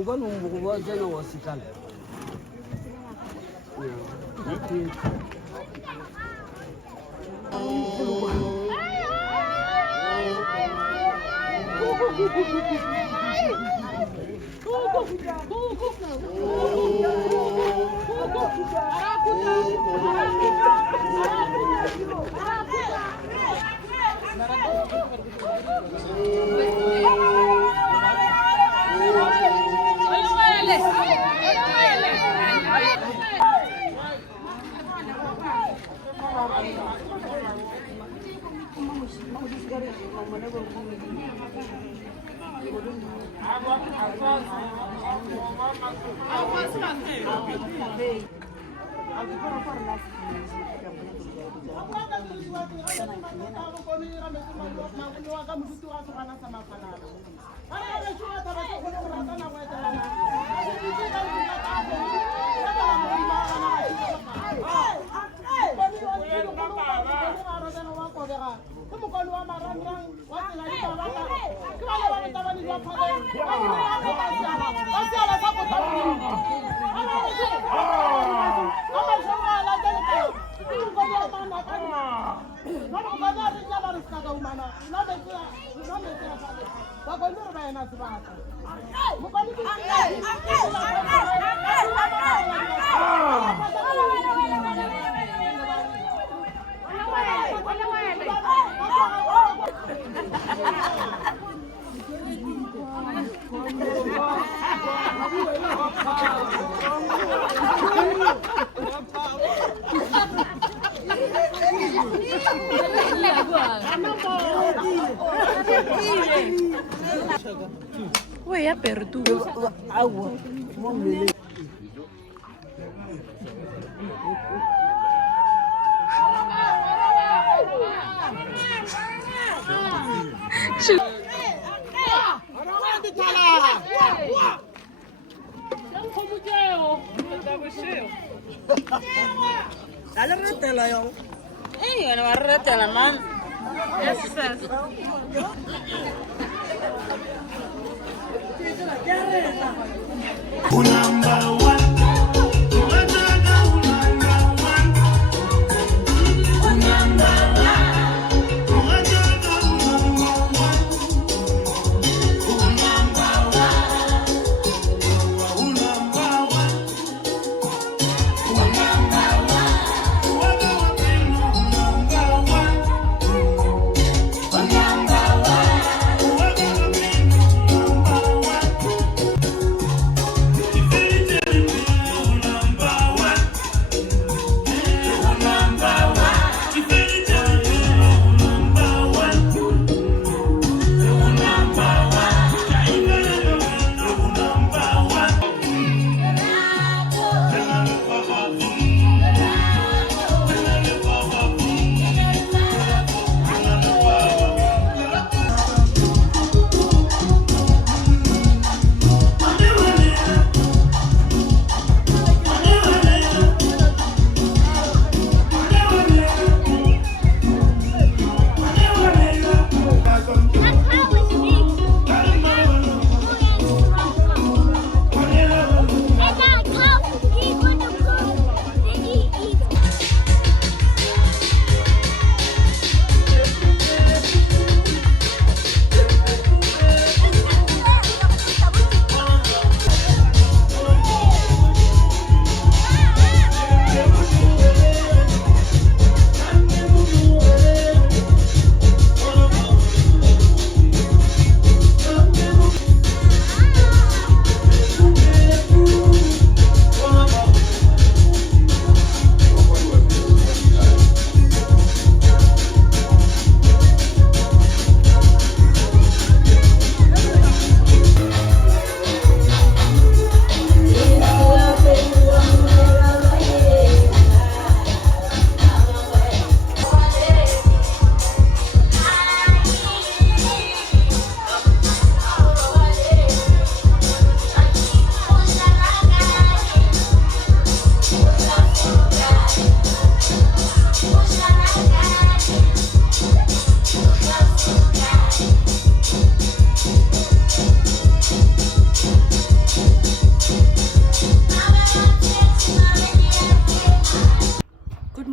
Uban umbukuwa jana wasikala. Ué, ya perdu. Agua.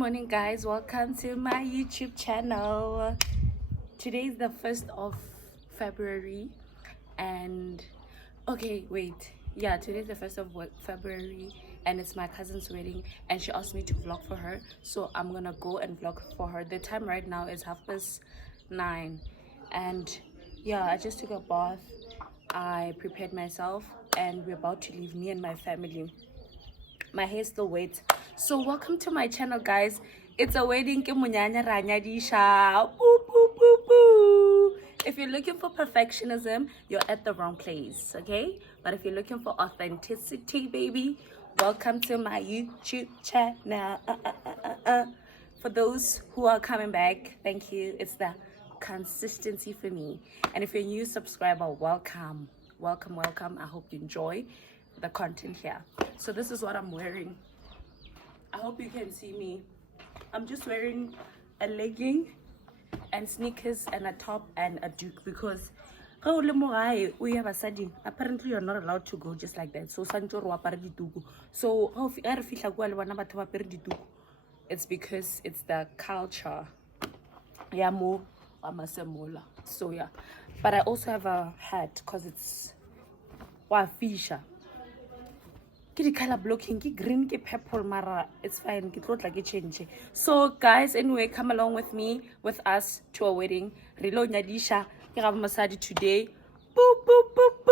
morning, guys. Welcome to my YouTube channel. Today is the 1st of February, and okay, wait. Yeah, today is the 1st of February, and it's my cousin's wedding, and she asked me to vlog for her, so I'm gonna go and vlog for her. The time right now is 9:30, and yeah, I just took a bath. I prepared myself, and we're about to leave, me and my family. My hair still wet. So welcome to my channel, guys. It's a wedding. Boo, boo, boo, boo. If you're looking for perfectionism, you're at the wrong place, okay? But if you're looking for authenticity, baby, welcome to my YouTube channel. For those who are coming back, thank you. It's the consistency for me. And if you're a new subscriber, welcome. Welcome, welcome. I hope you enjoy the content here. So this is what I'm wearing. I hope you can see me. I'm just wearing a legging and sneakers and a top and a duke because apparently you're not allowed to go just like that. So it's because it's the culture. So yeah, but I also have a hat because it's fisher. Color blocking, green, purple, mara. It's fine. Change. So guys, anyway, come along with me, with us to a wedding. Relo Nyadisha, Kirav Masadi today. Boo boo boo boo.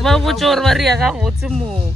Ba botse gore ba ria ga botse mo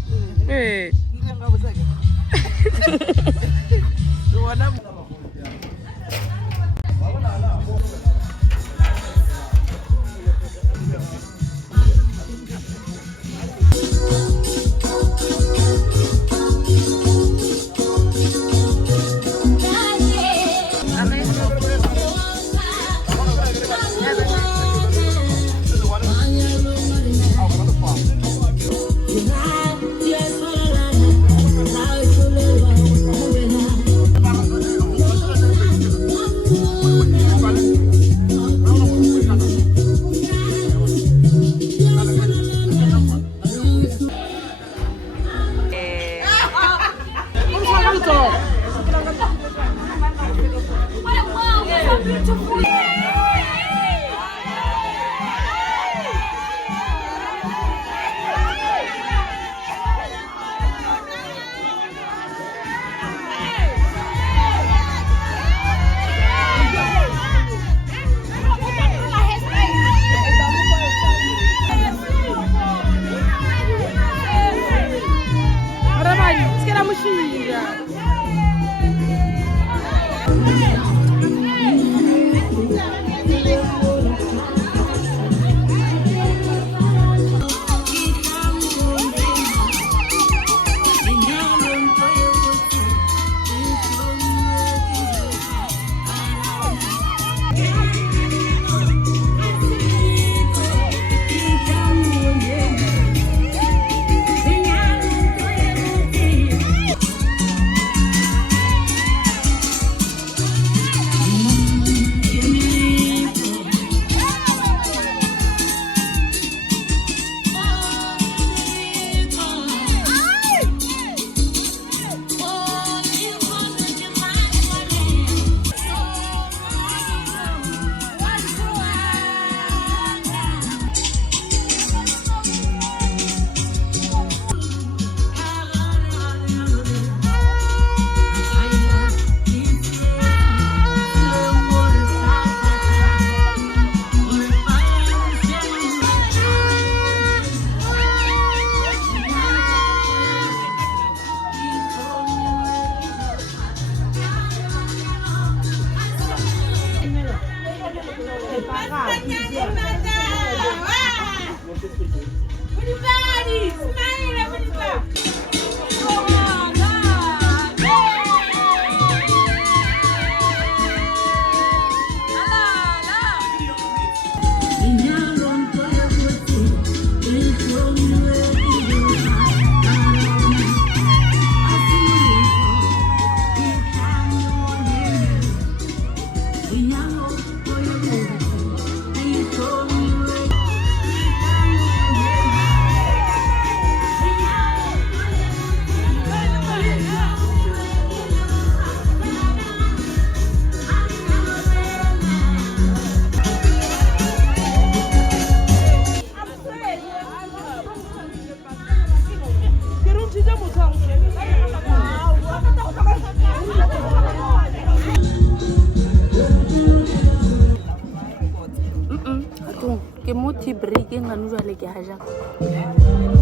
Ke mo tea breaking ga no jwale ke haja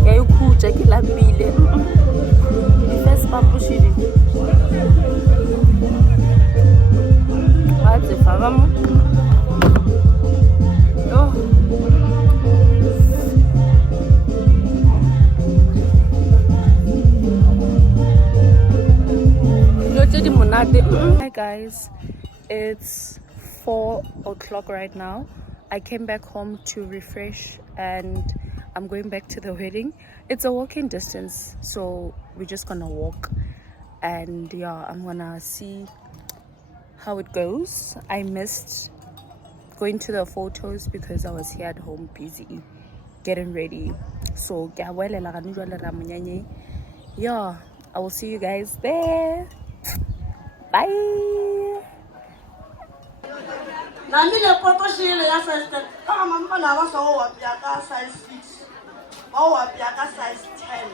ya ikhutsa ke lapile first papushidi batse faka mo oh hi guys, it's 4 o'clock right now. I came back home to refresh and I'm going back to the wedding. It's a walking distance, so we're just gonna walk and yeah, I'm gonna see how it goes. I missed going to the photos because I was here at home busy getting ready. So yeah, I will see you guys there. Bye. Namile poto shile ya size 10. Kama mama na waso wa piaka size 6. Wa piaka size 10.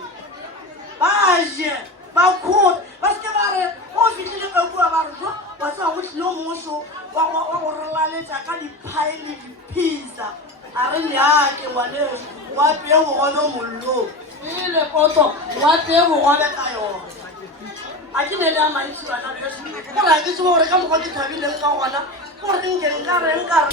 Baje, ba khot, baske bare, o fitile ka bua ba rjo, wa sa go shilo moso, wa go ralaletsa ka di pile di pizza. Are le yake wane, wa pie go gono mollo. Ile poto, wa pie go gole ka yo. I didn't let my issue and I just want to come to Tavi and go on. For the Indian car and car.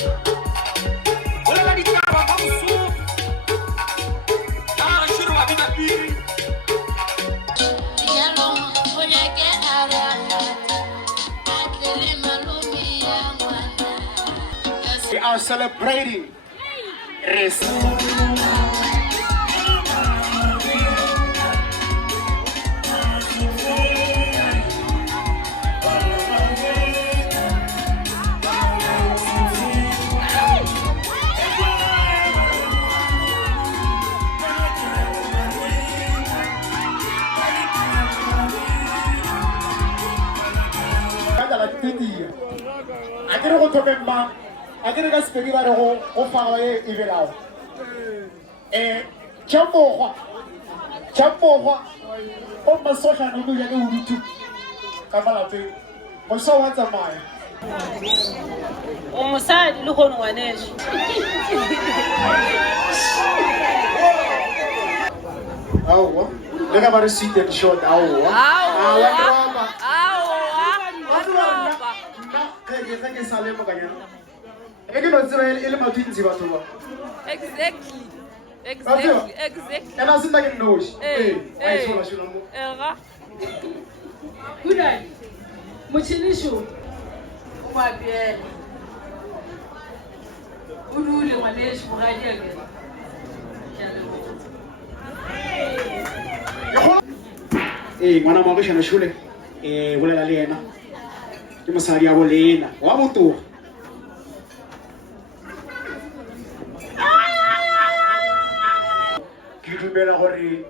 We are celebrating race. I get go to member. I get go speak about the whole family even now. Chambo, oh my social media YouTube. Kamala pe, also what's a mine. Oh, Musad, look on one edge. Oh, look about the seat and short. Exactly. And I was like, no, Good night. Muchinishu. Wabie. Udule maneshi mugaje again. Mwana mwangu na shule wala la lena kama sari ya bolena wa mtu kitumela gore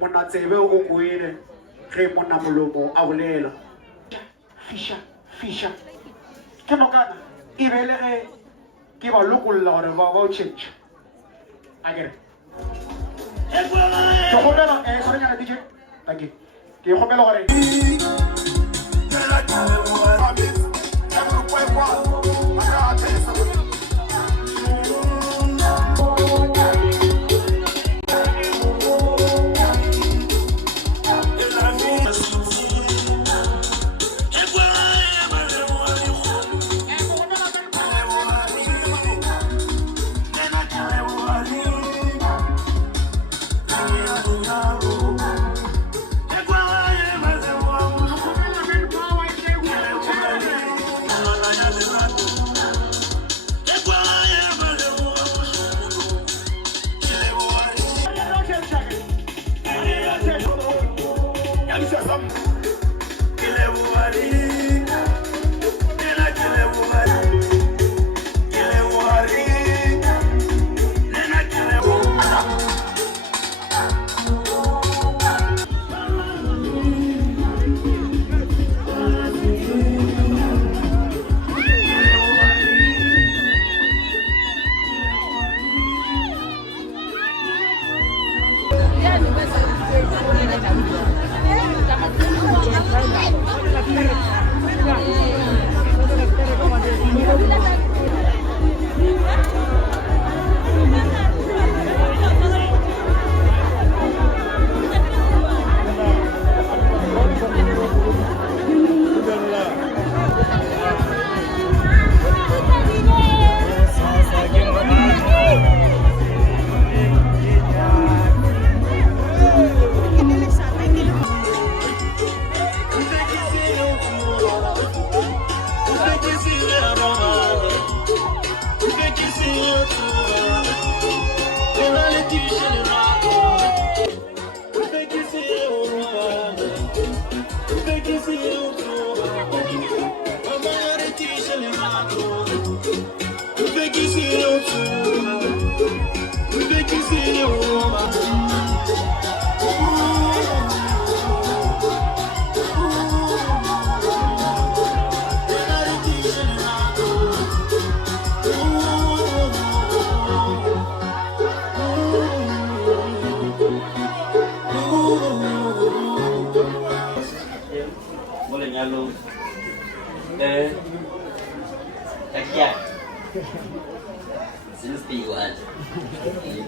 mona tsebe o goine ge mona molomo a bolela fisha ke mokana e bele ge ke ba lokolla gore ba o change agere ke gomela sorry nyana DJ thank you ke gomela gore Since day one,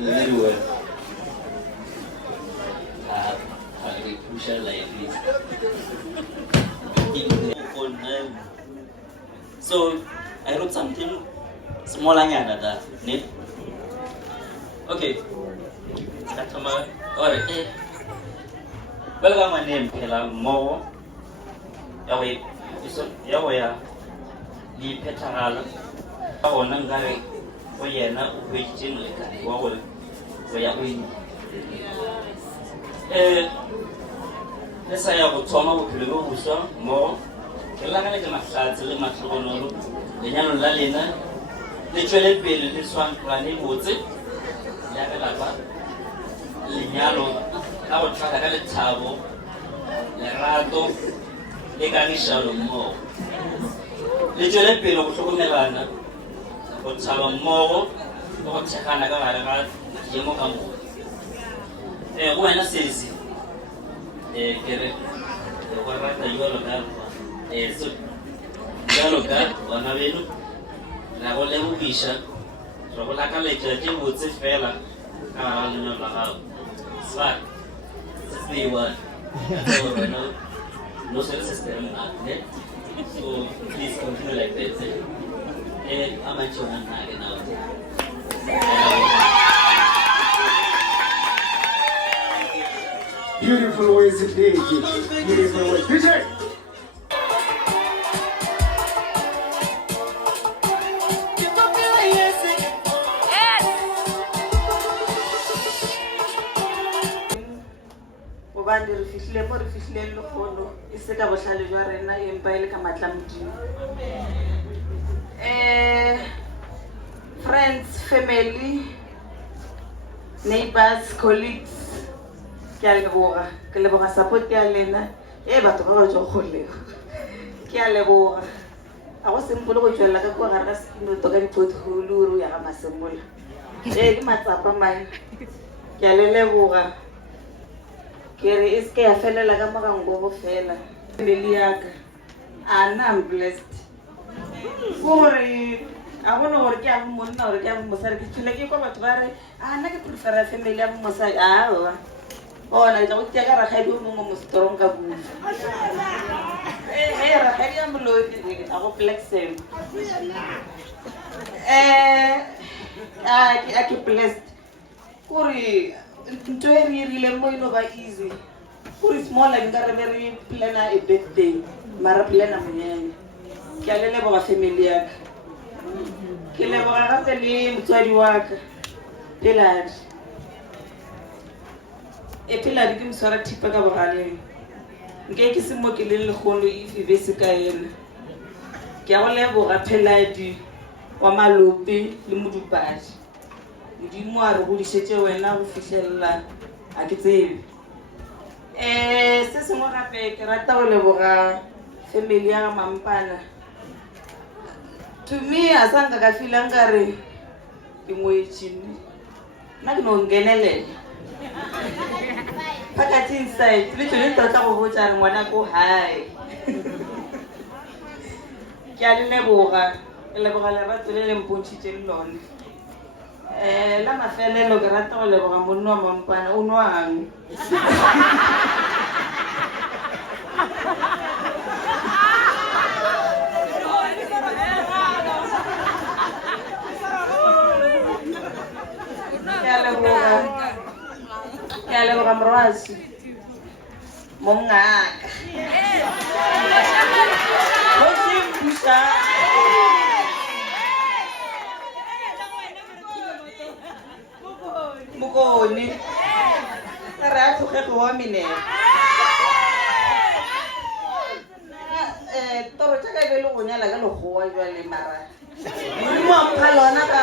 very well. I push her like this. So I wrote something small than that. Okay. Alright. Welcome, my name Kela Mo. Yahweh. Yahweh. Di Petala. Ako nang gari o yana ubejin le kan wawol o ya wi nesa ya go tsoma go phelo go swa mo ke la kana ke mahlatse le matlhogonolo le nyalo la lena le tswele pele le swang plane botse ya ka lapa le nyalo a go tlhaga ka lethabo le rato le ka nishalo mo le tswele pele go tlhokomelana go tshaba mmogo go go thekgana ka gare ga yemo ka mo go wena sesi ke re go rata jalo ka so jalo ka bana beno ra go lebogisha ra go lakaletša ke botse fela ka gare ga lenyalo la gago swa se wa no se system ne so please continue like that. I'm a children now. Beautiful ways indeed. Beautiful ways. DJ! Bobandi re fihlile le kgono e se ka bohlale jwa rena empa ile ka matla modimo. Friends, family, neighbors, colleagues, ke leboga support ya lena batho ba ba jo kgolego ke a leboga a go sempolo go tswela ka kwa gare ga sekino to ka dipotholo ro ya ga masemola ke matsapa mai ke a leboga ke re is ke ya felela ka mogango go fela family ya ka I'm blessed gore a bona gore ke a monna gore ke a mosadi ke tshile ke kwa batho ba re nna ke prefer family ya mosadi bona ke go tia ka ragadi o mongwe mo strong ka bufa ragadi ya molodi a go black sam ke blessed gore ntho e re irile mo ino ba easy gore small like nka re be re plana a birthday mara plana monyane ke a leboga family ya ka ke leboga gape le motswadi wa ka Peladi Peladi ke moswara thipa ka bogaleng nke ke se mo ke le lekgono if e be se ka ena ke a go leboga Peladi wa Malope le Modupadi modimo a re godišetše wena go fitlhelela a ke tsebe se sengwe gape ke rata go leboga family ya Mampana. To me, a sanka ka feel nkare ke moetšhini nna ke no ngenelela phakathi inside le tsone tla go botsa re ngwana ko hae ke a leboga lerato le le mpontšhitše lone la mafelelo ke rata go leboga monna wa Mampana o nwang ke a leboga morwasi mongaka go se mpusha bokgoni ka re a tlogege wa menega toro tša ka e be le go nyala ka legowa jwale mara modimo a mpha lona ka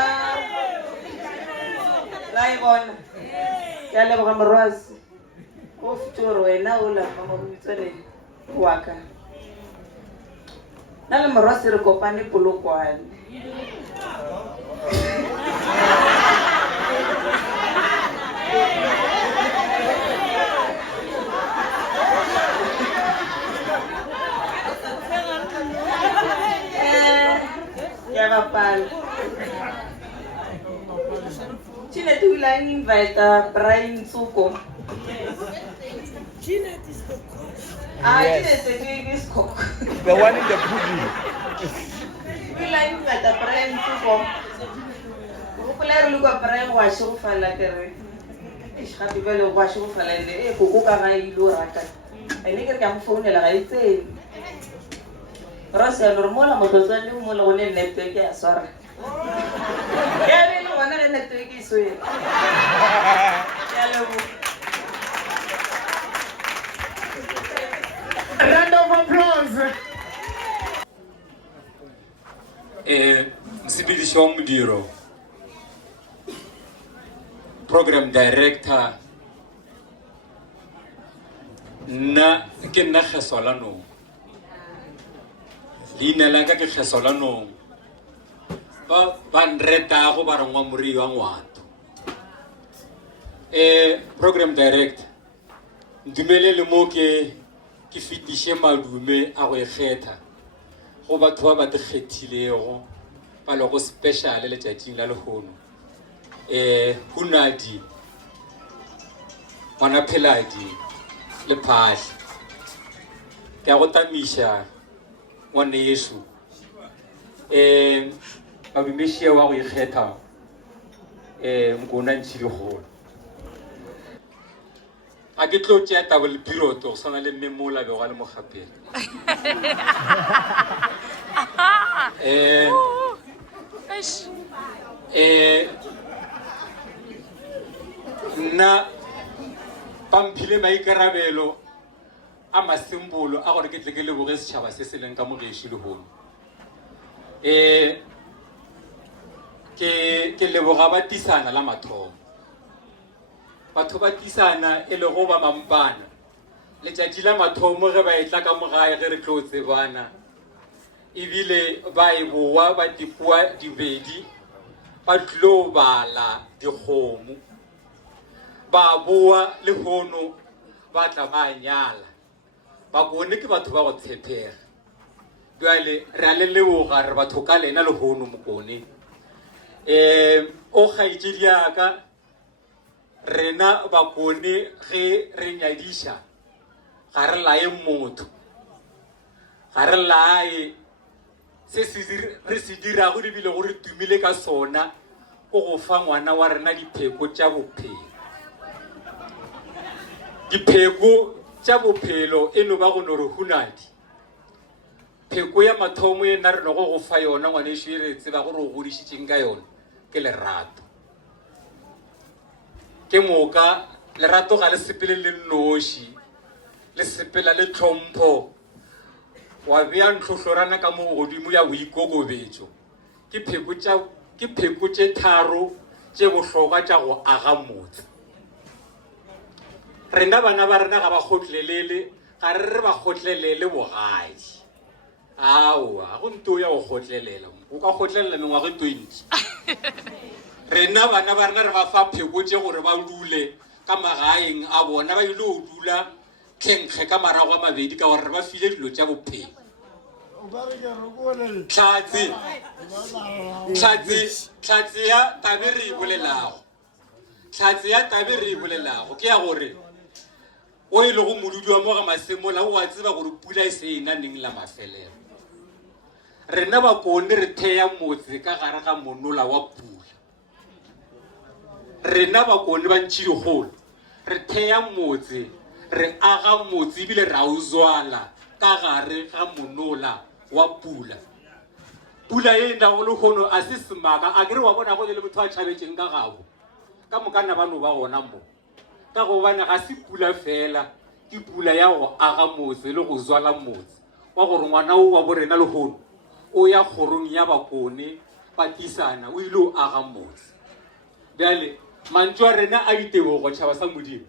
la e bona ke a leboga morwasi o fete gore wena o lapa mabitswane wa ka na le morwasi re kopane polokwane ya bapala Jeanette will invite Brian Suko. Jeanette is the cook. Jeanette is cook. The one in the pudding. Will invite Brian Suko. Popular look at Brian Washu Falakere. Ich habe die Welle Washu Falende, Kuka Luraka. I think I can phone a say. Rosa Normola Motozan, Mola on a network, sorry. Yeah, one of the network is sweet. A round of applause. Msibili Mudiro, Program Director, na ke nna Kgesolano. Leina la ka ke Kgesolano. Ba nreta go ba re ngwa muri wa ngwato. Program Director, ndumele le mo ke fitishe madume a go ekgetha. Go batho ba te kgethilego ba lo go special le tšatšing la lehono Hunadi Mwana Pheladi le Phahli ke a go tamisha ngwane Yesu ba bimeshie wa go ikgetha Mngona Ntšhidigolo a ke tlo tšea double bureau to sana le memola be go le mogapele na pamphile maikarabelo a masimbolo a gore ke tle ke leboge setšhaba se se leng ka mogešo le hono ke leboga ba tisana la mathomo batho ba tisana e le go ba mampana letšatši la mathomo ge ba etla ka mogae ge re tlo tsebana ebile ba e boa ba dipua dibedi ba tlo bala dikgomo ba boa le hono ba tla ba nyala ba bone ke batho ba go tshepega jwale re a le leboga re batho ka lena le hono mokone o kgaetšedi yaka rena bakone ge re nyadiša ga re lae motho ga re lae se re se dirago lebile go re tumile ka sona go go fa ngwana wa rena dipheko tša bophelo dipheko tša bophelo e no ba go no re Hunadi pheko ya mathomo e nna re no go fa yona ngwane ešo e re tseba gore o godišitšeng ka yona ke lerato ke moka lerato ga le sepele le nnoši le sepela le tlhompho wa bea ntlotlorana ka mo godimo ya boikokobetšo ke pheko tše tharo tše bohlokwa tša go aga motse rena bana ba rena ga ba kgotlelele ga re ba kgotlelele bogai aowa go nto ya go kgotlelela o ka kgotlelela mengwaga 20 rena bana ba rena re ba fa pheko tše gore ba dule ka magaeng a bona ba ile go dula khenkge ka marago a mabedi ka gore re ba file dilo tša bophelo tlhatse ya tabe re e bolelago ke ya gore o e le go modudi wa mo ga masemola o a tseba gore pula e se e na neng la mafelelo rena bakone re thea motse ka gare ga monola wa pula rena bakone ba Ntšhidigolo re thea motse re aga motse ebile ra o zwala ka gare ga monola wa pula e nda go le gono a se semaka a ke re wa bona go le motho a tšhabetšeng ka gabo ka mokana ba no ba gona mo ka go bana ga se pula fela ke pula ya go aga motse le go zwala motse wa gore ngwana o wa borena le hono o ya kgorong ya bakone patisana o ile o aga motse bjale mantso a rena a ditebogo tšhaba sa modimo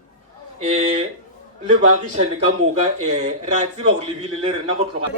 le baagišane ka moka re a tseba go lebile le rena go tloga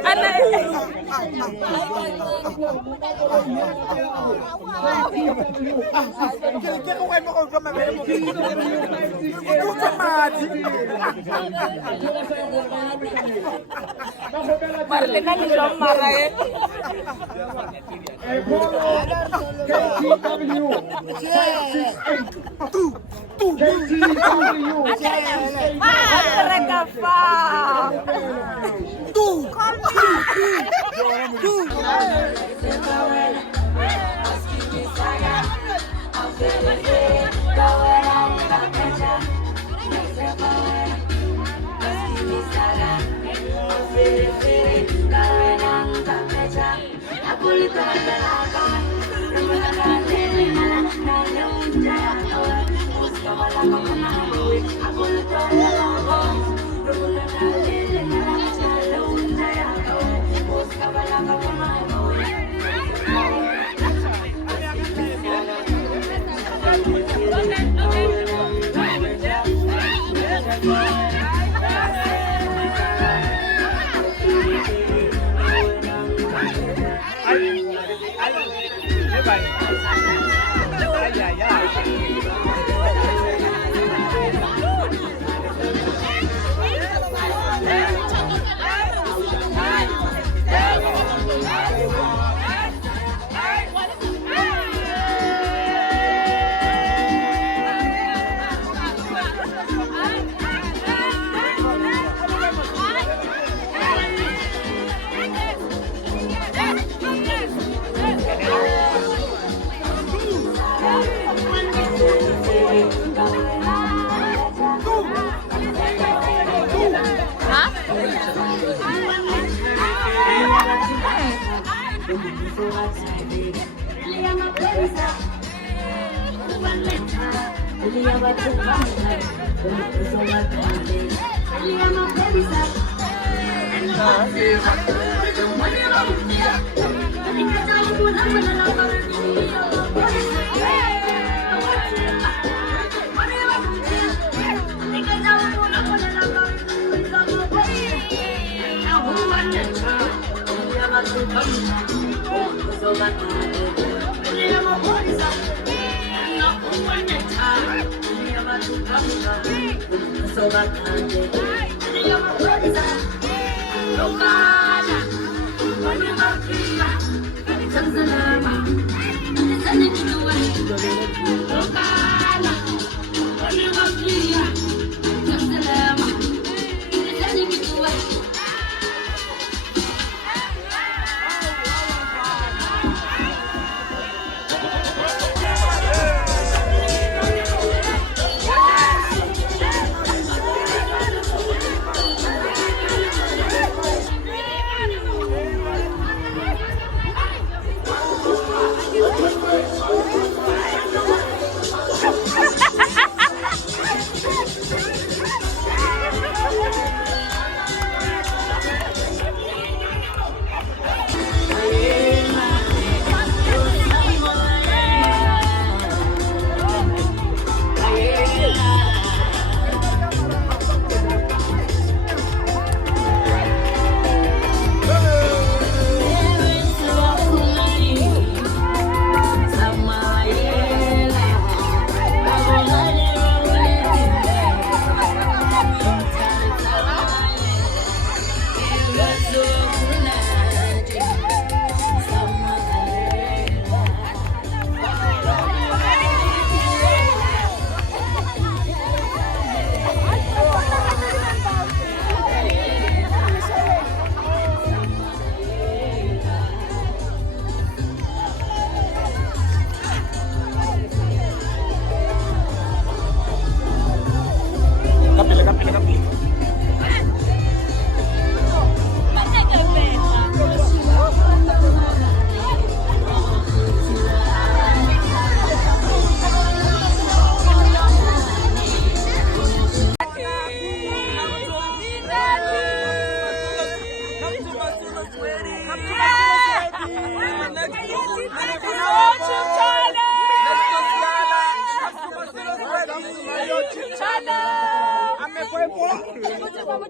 Hi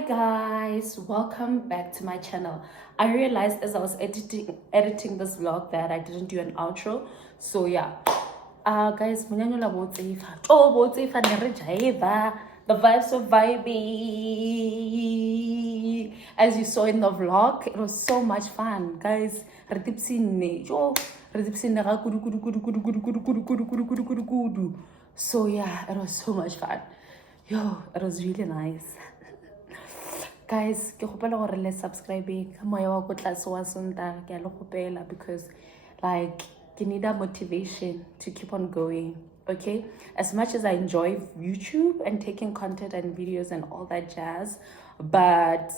guys, welcome back to my channel. I realized as I was editing this vlog that I didn't do an outro, so yeah. Guys, the vibes were vibey. As you saw in the vlog, it was so much fun, guys. So yeah, it was so much fun. Yo, it was really nice. Guys, let's subscribe because like you need that motivation to keep on going. Okay, as much as I enjoy YouTube and taking content and videos and all that jazz, but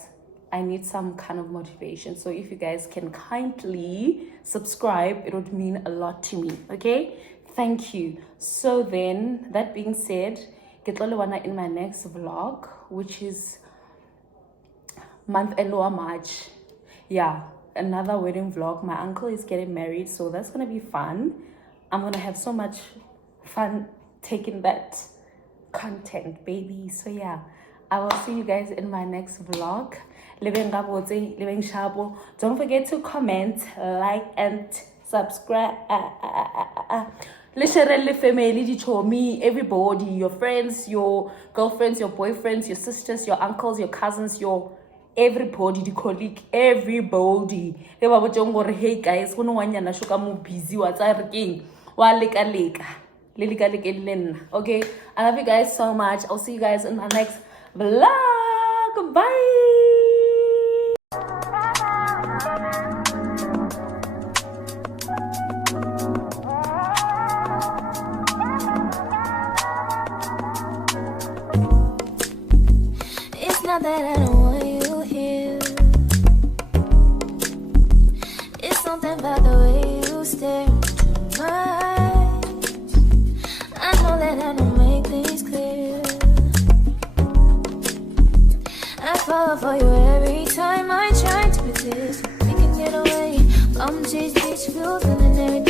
I need some kind of motivation. So if you guys can kindly subscribe, it would mean a lot to me. Okay, thank you. So then, that being said, get in my next vlog, which is month end or March. Yeah, another wedding vlog. My uncle is getting married, so that's gonna be fun. I'm gonna have so much fun taking that content, baby. So yeah, I will see you guys in my next vlog. Don't forget to comment, like, and subscribe. Literally, family, me, everybody, your friends, your girlfriends, your boyfriends, your sisters, your uncles, your cousins, your everybody, the colleague, everybody. Hey guys, busy. Okay, I love you guys so much. I'll see you guys in my next vlog. Bye. It's not that I don't want you here. It's something about the way you stare into my eyes. I know that I don't make things clear. I fall for you every time I try to resist. We can get away, chase beach views, and then every